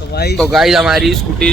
तो गाइस हमारी स्कूटी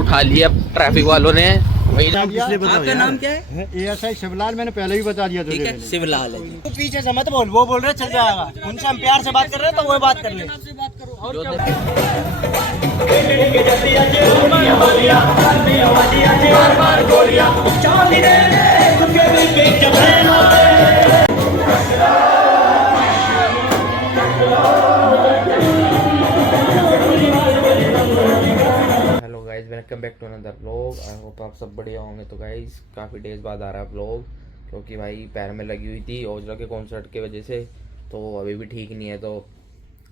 उठा ली है ट्रैफिक वालों ने। आपका नाम क्या है? ASI शिवलाल, मैंने पहले भी बता दिया। ठीक है, शिवलाल है। तो पीछे से मत बोल, वो बोल रहे चल जाएगा, उनसे हम प्यार से बात कर रहे हैं तो वो बात कर ले। Hello guys, welcome back to another vlog. I hope आप सब बढ़िया होंगे। तो गाइस काफ़ी डेज बाद आ रहा है व्लॉग, क्योंकि भाई पैर में लगी हुई थी ओजला के कॉन्सर्ट की वजह से, तो अभी भी ठीक नहीं है। तो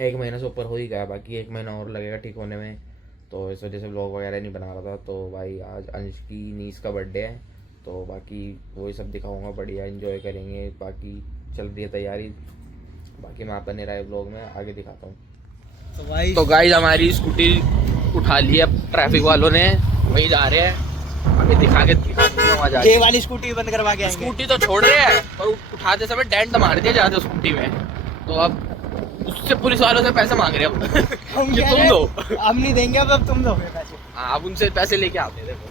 1 महीने से ऊपर हो ही गया, बाकी 1 महीना और लगेगा ठीक होने में। तो इस वजह से व्लॉग वगैरह नहीं बना रहा था। तो भाई आज अंश की नीस का बर्थडे है, तो बाकी वही सब दिखाऊंगा, बढ़िया एंजॉय करेंगे। बाकी चल रही है तैयारी, बाकी मैं आता नहीं रहा है व्लॉग में, आगे दिखाता हूँ। तो गाइस हमारी स्कूटी उठा ली है ट्रैफिक वालों ने, वहीं जा रहे हैं। अभी दिखा के ये वाली स्कूटी बंद करवा के स्कूटी तो छोड़ रहे हैं, पर उठाते समय डेंट मार दिया जाते स्कूटी में। तो अब उससे पुलिस वालों से पैसे मांग रहे हैं अब। हम तुम दो, हम नहीं देंगे, अब तुम दो पैसे। हाँ, अब उनसे पैसे लेके आते हैं। देखो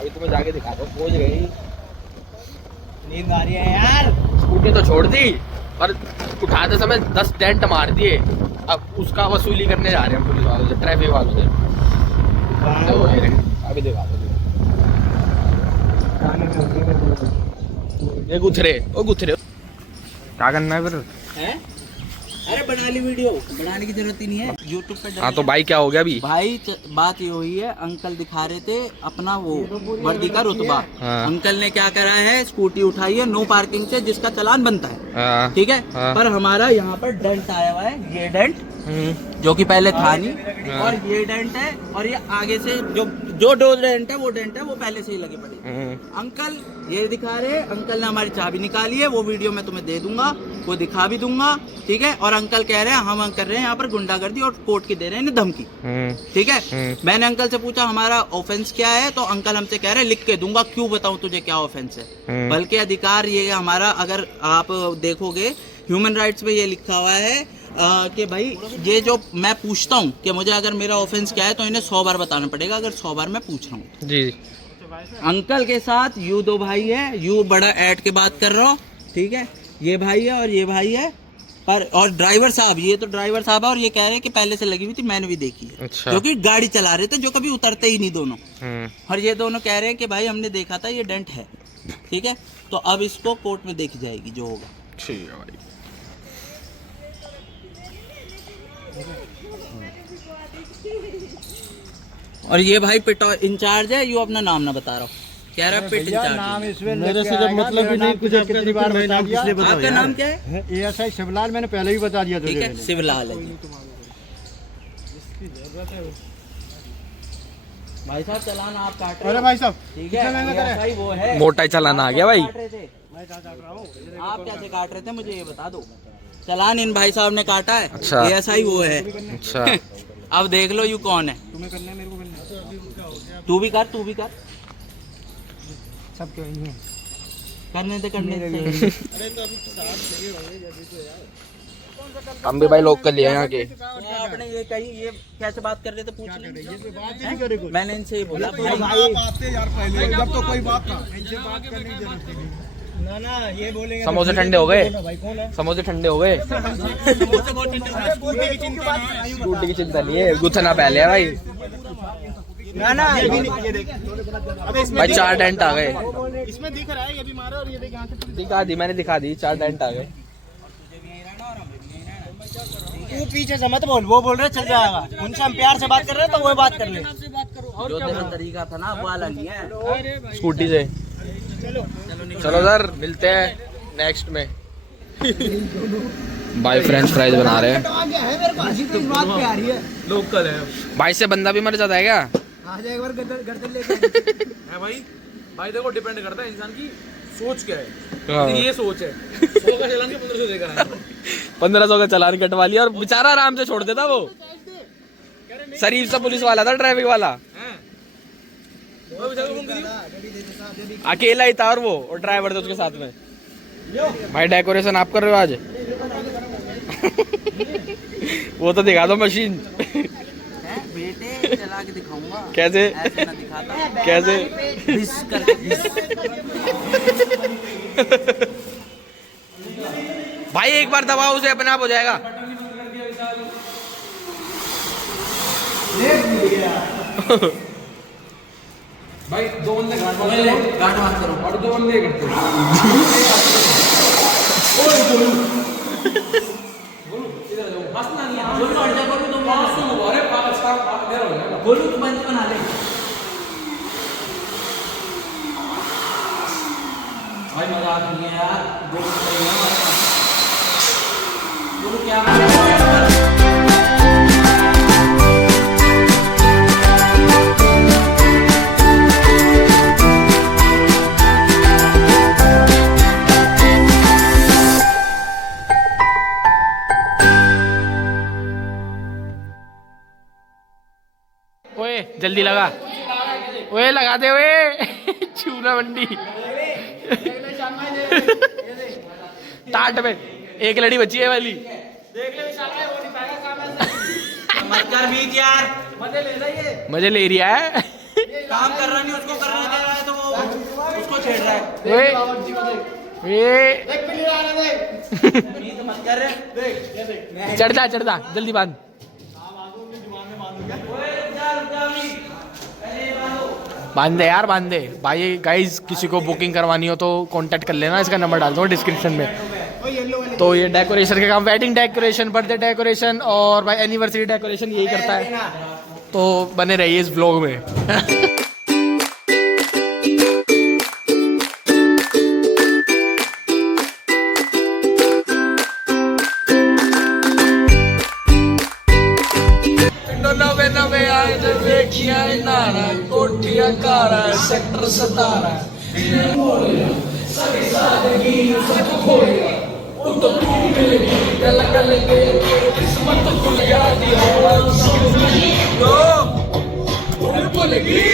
अभी तुम्हें जाके दिखाता हूँ। पहुंच गई, नींद आ रही है यार। स्कूटी तो छोड़ दी, पर उठाते समय 10 डेंट मार दिए। अब उसका वसूली करने जा रहे हैं पुलिस वालों से, ट्रैफिक वालों से। तो अभी दिखा दो, ये गुथरे क्या करना है फिर? अरे बना ली वीडियो, बनाने की जरूरत ही नहीं है, यूट्यूब पे। हाँ तो भाई क्या हो गया अभी? भाई बात ये हुई है, अंकल दिखा रहे थे अपना वो वर्दी का रुतबा। हाँ। अंकल ने क्या करा है, स्कूटी उठाई है नो पार्किंग से, जिसका चालान बनता है। हाँ। ठीक है। हाँ। पर हमारा यहाँ पर डेंट आया हुआ है, ये डेंट जो कि पहले था नहीं, और ये डेंट है, और ये आगे से जो दो डेंट है वो पहले से ही लगे पड़े। अंकल ये दिखा रहे हैं, अंकल ने हमारी चाबी निकाली है, वो वीडियो मैं तुम्हें दे दूंगा, वो दिखा भी दूंगा। ठीक है। और अंकल कह रहे हैं हम कर रहे हैं यहाँ पर गुंडागर्दी और कोर्ट की दे रहे हैं इन्हें धमकी। ठीक है। मैंने अंकल से पूछा हमारा ऑफेंस क्या है, तो अंकल हमसे कह रहे हैं लिख के दूंगा, क्यों बताऊं तुझे क्या ऑफेंस है। बल्कि अधिकार ये हमारा, अगर आप देखोगे ह्यूमन राइट्स में ये लिखा हुआ है कि भाई ये जो मैं पूछता हूँ कि मुझे अगर मेरा ऑफेंस क्या है, तो इन्हें 100 बार बताना पड़ेगा, अगर 100 बार मैं पूछ रहा हूँ। जी। अंकल के साथ यू दो भाई है, यू बड़ा ऐड के बात कर रहा हूँ। ठीक है। ये भाई है और ये भाई है, पर और ड्राइवर साहब, ये तो ड्राइवर साहब है, और ये कह रहे हैं कि पहले से लगी हुई थी, मैंने भी देखी है। अच्छा। जो कि गाड़ी चला रहे थे, जो कभी उतरते ही नहीं दोनों। और ये दोनों कह रहे हैं कि भाई हमने देखा था, ये डेंट है। ठीक है। तो अब इसको कोर्ट में देखी जाएगी जो होगा। ठीक है भाई। और ये भाई पिट इंचार्ज है, यू अपना नाम ना बता रहा हूँ, कह रहा है पिट इंचार्ज। नाम इसमें मेरे से जब मतलब भी नहीं, कुछ कितनी बार बता दिया। आपका नाम क्या है? ASI शिवलाल, मैंने पहले भी बता दिया। ठीक है, शिवलाल है। भाई साहब चालान आप काट रहे हो। अरे भाई साहब, ठीक है, भाई वो है मोटा चालान आ गया भाई। आप कैसे काट रहे थे मुझे ये बता दो। चालान इन भाई साहब ने काटा है। अच्छा। ASI वो है। अच्छा। अब देख लो यू कौन है। तुम्हें करना है, मेरे को करना है। तू भी कर सब क्यों नहीं है? करने दे। हम भी भाई लोग कर लिए यहाँ के। आपने ये कही, ये कैसे बात कर रहे थे पूछ ले। मैंने इनसे ही बोला जब तो कोई बात था, इनसे बात करने की जरूरत नहीं। ना ये बोलेंगे समोसे ठंडे हो गए, समोसे ठंडे हो गए। स्कूटी की चिंता नहीं है, गुथना पहले है भाई। ना ये भी नहीं, ये देख भाई 4 डेंट आ गए। इसमें दिख रहा है, ये भी मारा, और ये देख यहाँ से दिखा दी, मैंने दिखा दी, 4 डेंट आ गए। तू पीछे से मत बोल, वो बोल रहे चल जाएगा, उनसे हम प्यार से बात कर रहे हैं तो वो बात कर ले। जो तेरा तरीका था ना वो वाला नहीं है। स्कूटी से चलो सर, मिलते हैं नेक्स्ट में। भाई फ्रेंच फ्राइज बना रहे हैं, लोकल है भाई। से बंदा भी मर जाता है क्या? एक बार गर्दन लेके है भाई देखो डिपेंड करता है इंसान की सोच क्या है। हाँ। ये सोच है 100 का चलान के 1500 देगा है। 1500 का चालान कटवा लिया और बेचारा आराम से छोड़ देता। वो शरीफ सा पुलिस वाला था, ट्रैफिक वाला अकेला ही था, और वो और ड्राइवर थे उसके साथ में। भाई डेकोरेशन आप कर रहे हो आज? वो तो दिखा दो मशीन। बेटे चला के दिखाऊंगा। कैसे? ऐसे ना दिखाता। कैसे? हिस करके हिस। भाई एक बार दबाओ उसे अपने आप हो जाएगा। भाई 2 बंदे घाट गांड मार करो। और 2 बंदे करते हंसना नहीं है। गोलू हट जा, गोलू तुम अरे पागल साहब देर हो जाएगा। गोलू तू बंद बना ले। भाई मजाक नहीं है यार, गोलू सही है हमारे पास। गोलू क्या ओए जल्दी लगा, ओए लगा दे ओए। चूना मंडी टाट में एक लड़ी बची है वाली। मत कर बीत यार, मजे ले रही है। काम कर रहा नहीं, उसको करने दे रहा है तो वो उसको छेड़ रहा है। ओए बीत मत कर। चढ़ जा जल्दी बांध। बांध दे यार, बांध दे भाई। गाइस किसी को बुकिंग करवानी हो तो कांटेक्ट कर लेना, इसका नंबर डाल दूंगा डिस्क्रिप्शन में। तो ये डेकोरेशन के काम, वेडिंग डेकोरेशन, बर्थडे डेकोरेशन और भाई एनिवर्सरी डेकोरेशन यही करता है। तो बने रहिए इस ब्लॉग में। नवे आए देखिया नारा कोठिया कारा सेक्टर 17 सभी सादगी सब खोया तो तू मिलेगी गल गल के किस्मत खुल जाती है तो बोलेगी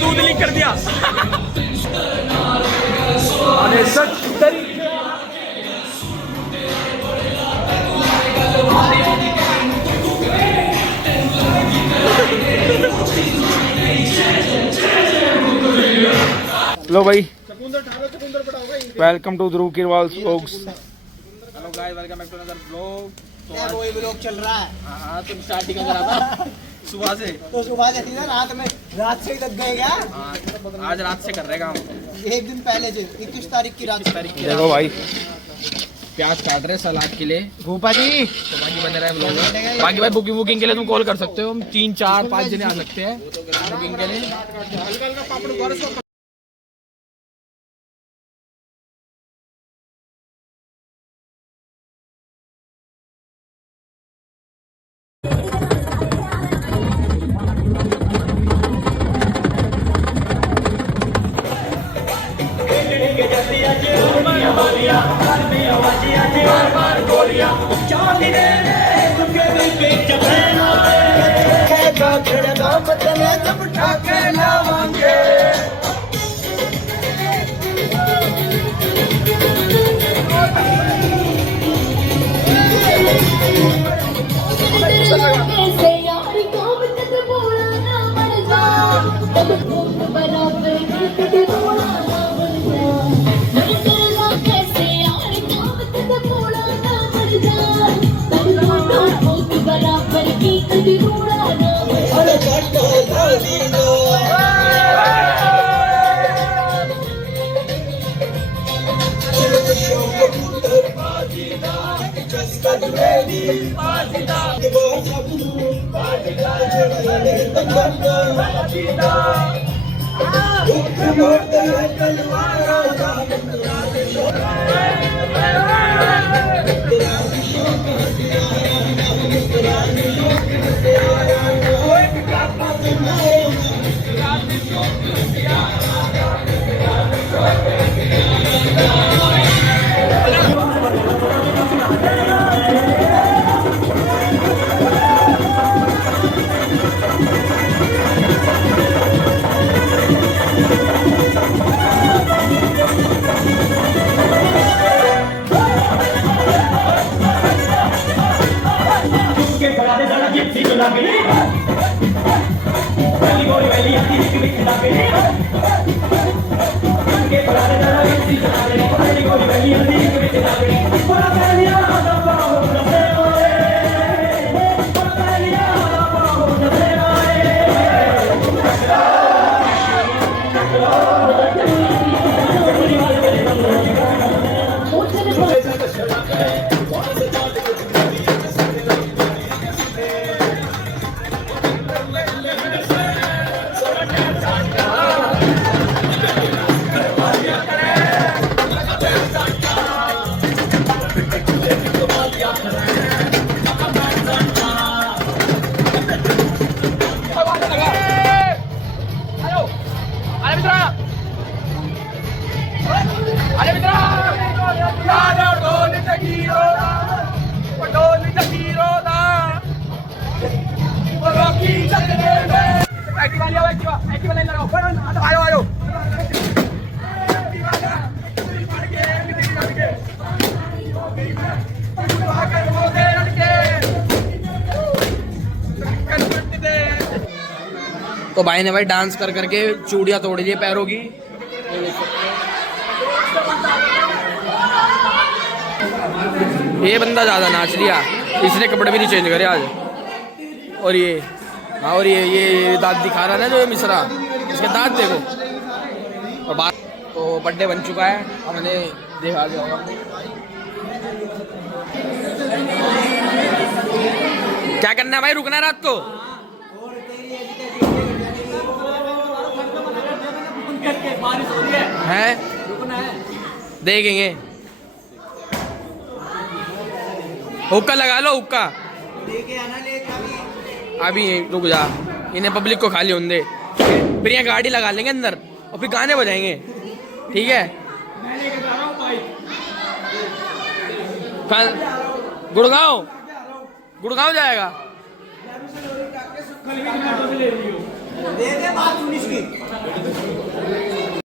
दूध लीक कर दिया। अरे सच तरीके लो भाई, welcome to Dhruv Kirwal vlogs. Hello guys, welcome back to another blog. तो वही ब्लॉग चल रहा है। हाँ तुम स्टार्टिंग करा था सुबह से, तो सुबह से सीधा रात से ही लग गए क्या? आज रात से कर रहे काम। एक दिन पहले से 21 तारीख की रात। देखो भाई, प्याज काट रहे सलाद के लिए गोपा जी। तो बाकी बने रहे ब्लॉग में। बाकी भाई बुकिंग के लिए तुम कॉल कर सकते हो, हम 3 4 5 जने आ सकते हैं बुकिंग के लिए। तो भाई ने भाई डांस कर करके चूड़ियां तोड़ दी पैरों की। ये बंदा ज्यादा नाच लिया, इसने कपड़े भी नहीं चेंज करे आज। और ये हाँ, और ये दांत दिखा रहा ना जो ये मिश्रा, इसके दांत देखो। और बात तो बर्थडे बन चुका है, हमने देखा दिया। क्या करना है भाई, रुकना है रात को? है देखेंगे। हुक्का लगा लो, हुक्का अभी रुक जा, इन्हें पब्लिक को खाली होने दे, फिर यहाँ गाड़ी लगा लेंगे अंदर और फिर गाने बजाएंगे, ठीक है? कल गुड़गांव जाएगा।